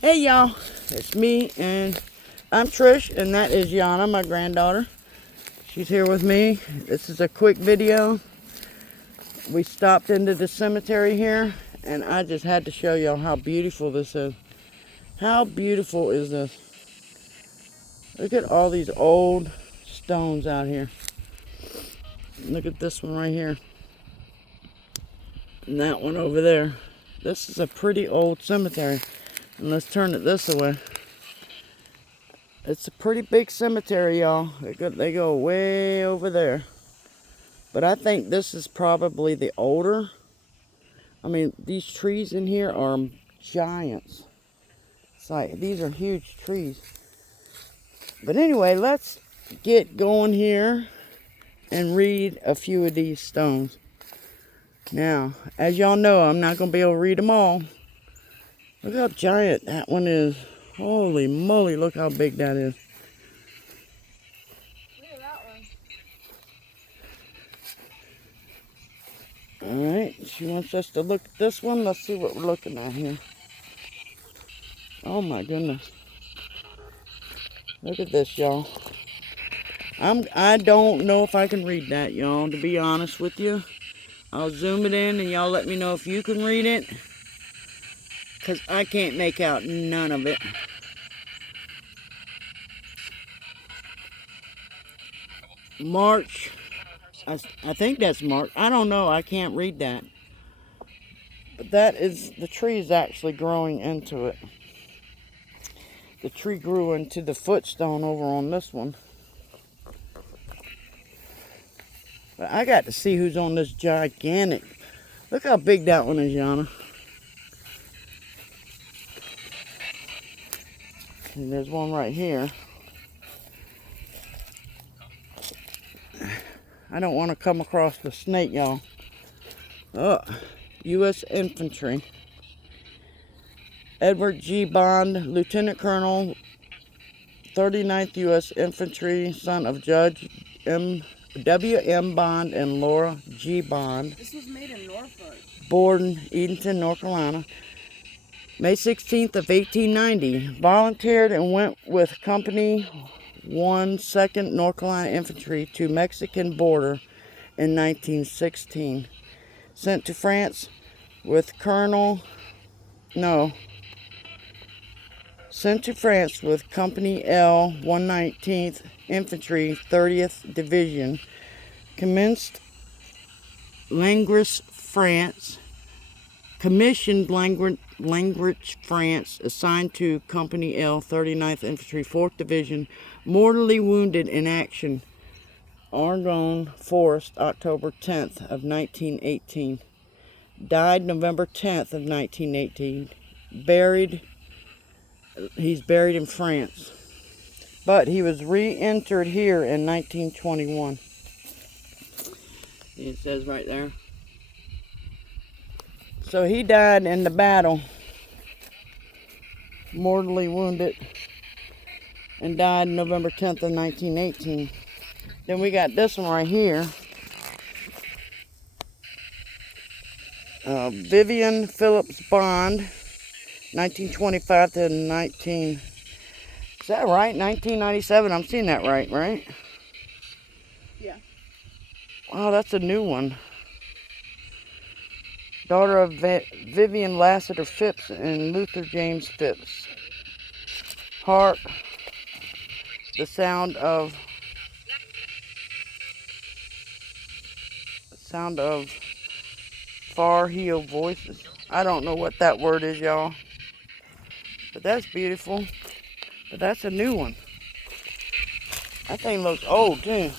Hey y'all, it's me and I'm Trish and that is Yana, my granddaughter. She's here with me. This is a quick video. We stopped into the cemetery here and I just had to show y'all how beautiful this is. How beautiful is this? Look at all these old stones out here. Look at this one right here. And that one over there. This is a pretty old cemetery. And let's turn it this way. It's a pretty big cemetery, y'all. They go way over there. But I think this is probably the older. I mean, these trees in here are giants. It's like, these are huge trees. But anyway, let's get going here and read a few of these stones. Now, as y'all know, I'm not going to be able to read them all. Look how giant that one is. Holy moly, look how big that is. Alright, she wants us to look at this one. Let's see what we're looking at here. Oh my goodness. Look at this, y'all. I don't know if I can read that, y'all, to be honest with you. I'll zoom it in and y'all let me know if you can read it. Because I can't make out none of it. March. I think that's March. I don't know. I can't read that. But that is, the tree is actually growing into it. The tree grew into the footstone over on this one. But I got to see who's on this gigantic. Look how big that one is, Yana. And there's one right here. I don't want to come across the snake, y'all. Oh, U.S. Infantry. Edward G. Bond, Lieutenant Colonel, 39th U.S. Infantry, son of Judge W.M. Bond and Laura G. Bond. This was made in Norfolk. Born Edenton, North Carolina. May 16th of 1890. Volunteered and went with Company 1, 2nd North Carolina Infantry to Mexican border in 1916. Sent to France with Sent to France with Company L, 119th Infantry, 30th Division. Commenced Langres, France. Commissioned Langres, France. Assigned to Company L, 39th Infantry, 4th Division. Mortally wounded in action. Argonne Forest, October 10th of 1918. Died November 10th of 1918. He's buried in France. But he was re-entered here in 1921. It says right there. So he died in the battle, mortally wounded, and died November 10th of 1918. Then we got this one right here. Vivian Phillips Bond, 1925 to 19... Is that right? 1997? I'm seeing that right? Yeah. Wow, that's a new one. Daughter of Vivian Lassiter Phipps and Luther James Phipps. Harp, the sound of far heel voices. I don't know what that word is, y'all. But that's beautiful. But that's a new one. That thing looks old, too.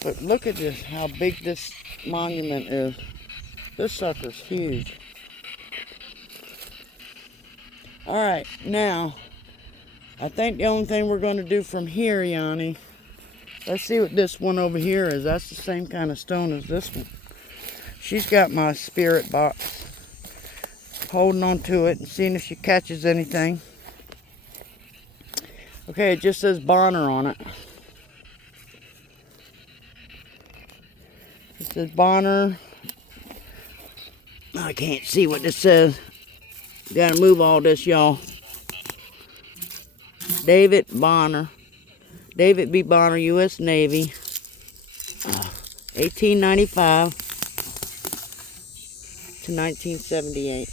But look at this, how big this monument is. This sucker's huge. Alright, now, I think the only thing we're going to do from here, Yanni, let's see what this one over here is. That's the same kind of stone as this one. She's got my spirit box. Holding on to it and seeing if she catches anything. Okay, it just says Bonner on it. It says Bonner. I can't see what this says. Gotta move all this, y'all. David Bonner. David B. Bonner, U.S. Navy. 1895 to 1978.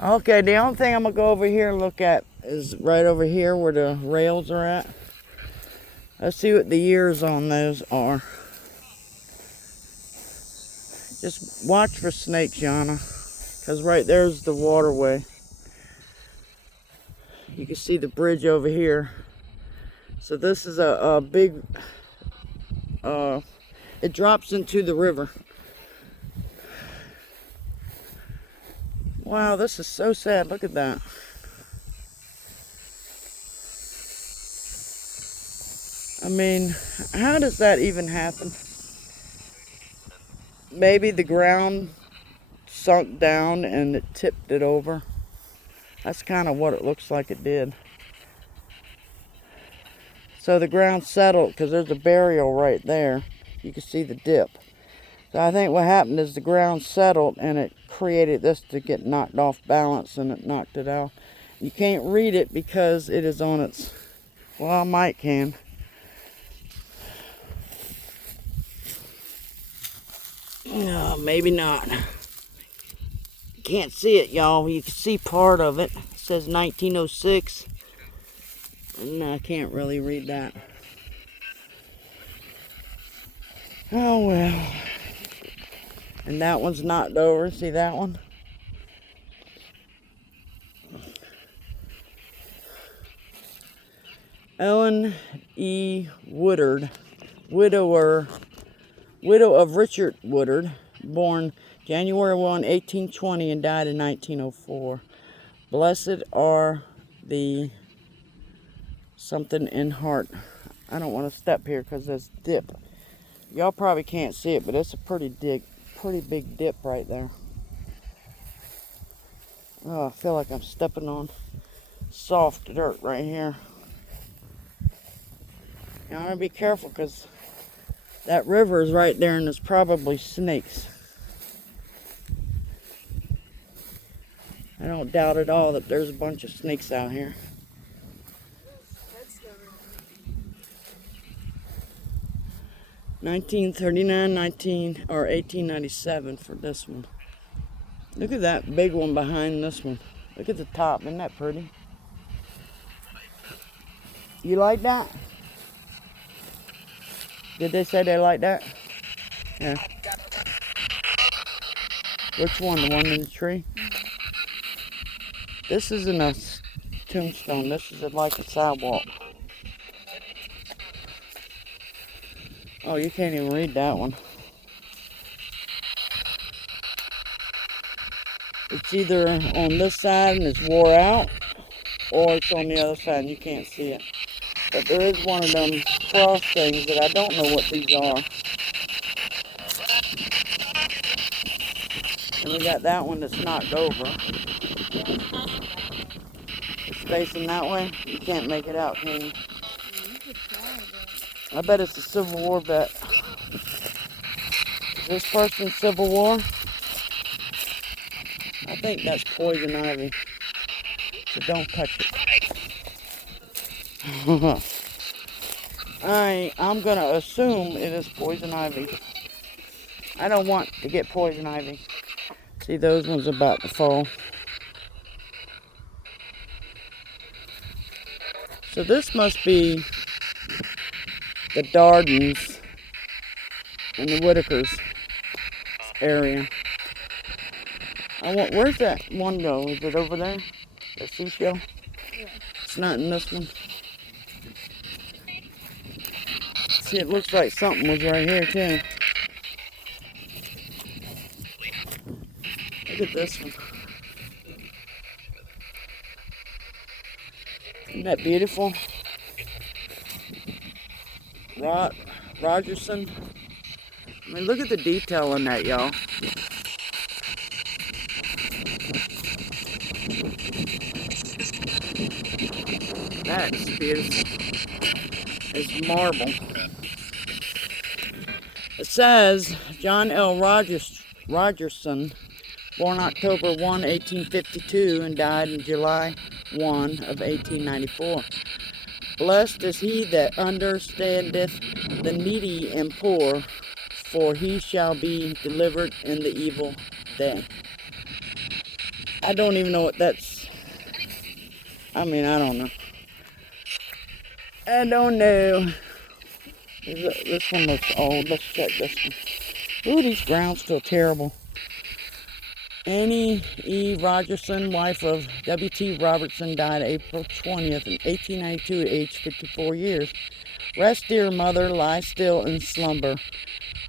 Okay, the only thing I'm going to go over here and look at is right over here where the rails are at. Let's see what the years on those are. Just watch for snakes, Yana, because right there's the waterway. You can see the bridge over here. So this is a big, it drops into the river. Wow, this is so sad. Look at that. I mean, how does that even happen? Maybe the ground sunk down and it tipped it over. That's kind of what it looks like it did. So the ground settled because there's a burial right there. You can see the dip. So I think what happened is the ground settled and it created this to get knocked off balance and it knocked it out. You can't read it because it is on its, well, I might can. No, maybe not. Can't see it, y'all. You can see part of it. It says 1906. No, I can't really read that. Oh, well. And that one's knocked over. See that one? Ellen E. Woodard, widow of Richard Woodard, born January 1, 1820 and died in 1904. Blessed are the something in heart. I don't want to step here because there's dip. Y'all probably can't see it, but it's a pretty big dip right there. Oh, I feel like I'm stepping on soft dirt right here. Now, I'm going to be careful because that river is right there and there's probably snakes. I don't doubt at all that there's a bunch of snakes out here. 1939, 1897 for this one. Look at that big one behind this one. Look at the top. Isn't that pretty? You like that? Did they say they like that? Yeah. Which one? The one in the tree? This isn't a tombstone. This is like a sidewalk. Oh, you can't even read that one. It's either on this side and it's wore out, or it's on the other side and you can't see it. But there is one of them cross things that I don't know what these are. And we got that one that's knocked over. It's facing that way. You can't make it out, can you? I bet it's a Civil War vet. Is this person Civil War? I think that's poison ivy. So don't touch it. I'm going to assume it is poison ivy. I don't want to get poison ivy. See, those ones about to fall. So this must be the Dardens and the Whitakers area. Where's that one go? Is it over there? The seashell? Yeah. It's not in this one. See, it looks like something was right here too. Look at this one. Isn't that beautiful? Rogerson. I mean, look at the detail in that, y'all. That's beautiful. It's marble. It says John L. Rogerson, born October 1, 1852, and died in July 1 of 1894. Blessed is he that understandeth the needy and poor, for he shall be delivered in the evil day. I don't even know what that's. I don't know. I don't know. This one looks old. Let's check this one. Ooh, these grounds feel terrible. Annie E. Rogerson, wife of W.T. Robertson, died April 20th, 1892, at age 54 years. Rest, dear mother, lie still in slumber,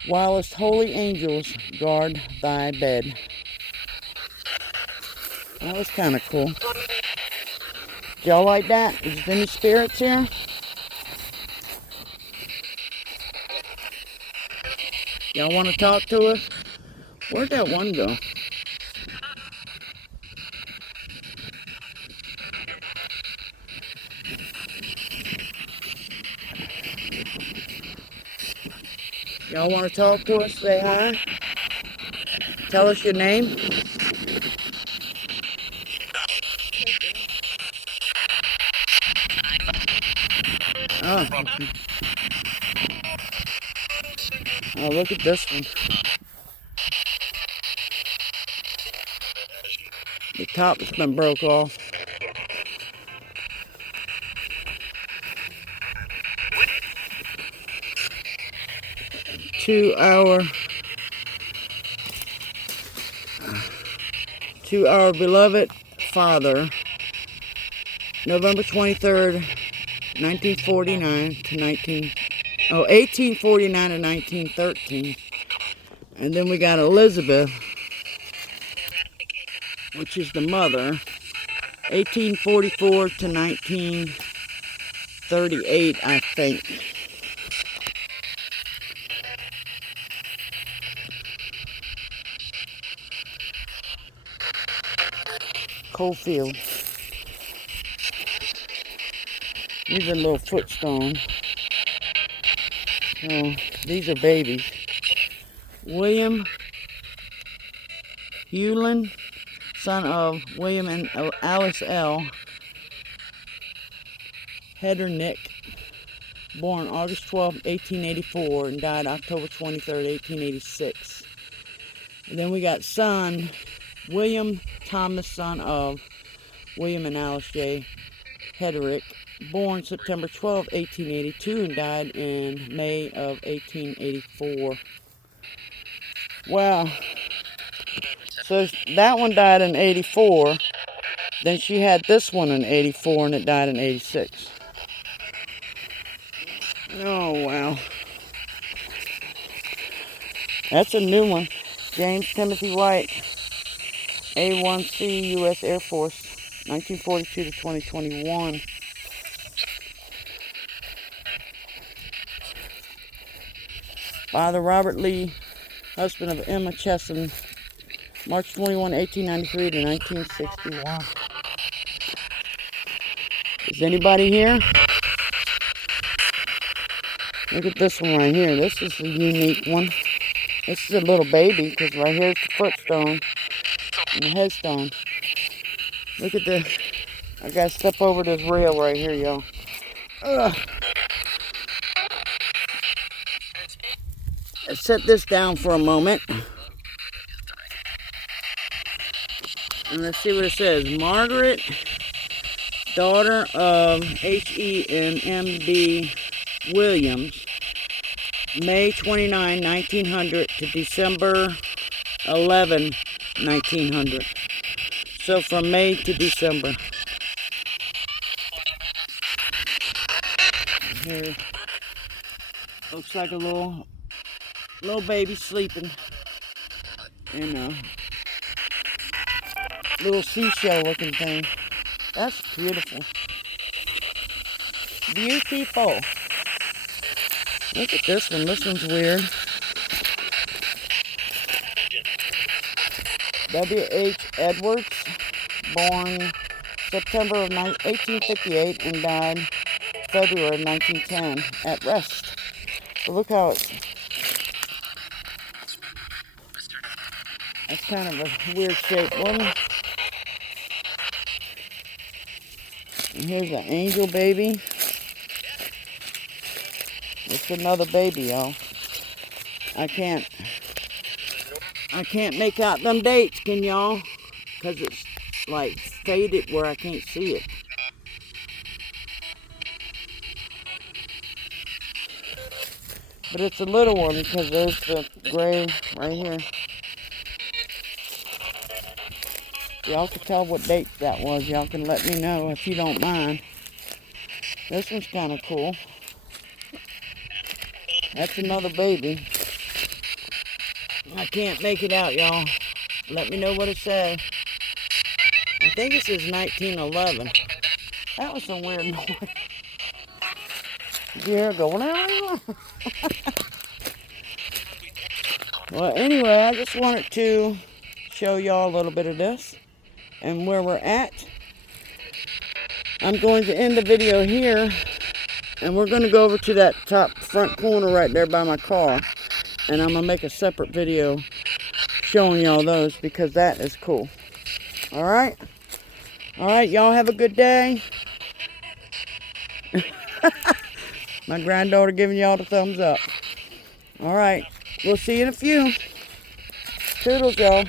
whilst holy angels guard thy bed. That was kind of cool. Did y'all like that? Is there any spirits here? Y'all want to talk to us? Where'd that one go? Y'all want to talk to us? Say hi. Tell us your name. Oh, okay. Oh, look at this one. The top has been broke off. To our beloved father, November 23rd, 1849 to 1913. And then we got Elizabeth, which is the mother, 1844 to 1938, I think. Coalfield. These are little footstones. Oh, these are babies. William Hewlin, son of William and Alice L. Heddernick, born August 12, 1884, and died October 23rd, 1886. And then we got son William Thomas, son of William and Alice J. Hederick, born September 12, 1882, and died in May of 1884. Wow. So that one died in 84. Then she had this one in 84, and it died in 86. Oh, wow. That's a new one. James Timothy White, A1C, U.S. Air Force, 1942 to 2021. Father Robert Lee, husband of Emma Chesson, March 21, 1893 to 1961. Is anybody here? Look at this one right here. This is a unique one. This is a little baby, because right here's the footstone and the headstone. Look at this. I gotta step over this rail right here, y'all. Let's set this down for a moment. And let's see what it says. Margaret, daughter of H.E. and M.B. Williams, May 29, 1900 to December 11, 1900. So from May to December. Here, looks like a little baby sleeping in a little seashell looking thing. That's beautiful. Beautiful. Look at this one. This one's weird. W.H. Edwards, born September of 1858 and died February of 1910 at rest. So look how it's That's kind of a weird shaped one. And here's an angel baby. It's another baby, y'all. I can't make out them dates, can y'all? Because it's like faded where I can't see it. But it's a little one because there's the gray right here. Y'all can tell what date that was. Y'all can let me know if you don't mind. This one's kind of cool. That's another baby. I can't make it out, y'all. Let me know what it says. I think it says 1911. That was some weird noise. Deer going out. Well, anyway, I just wanted to show y'all a little bit of this and where we're at. I'm going to end the video here, and we're going to go over to that top front corner right there by my car, and I'm going to make a separate video showing y'all those because that is cool. All right, y'all have a good day. My granddaughter giving y'all the thumbs up. All right, we'll see you in a few. Toodles, y'all.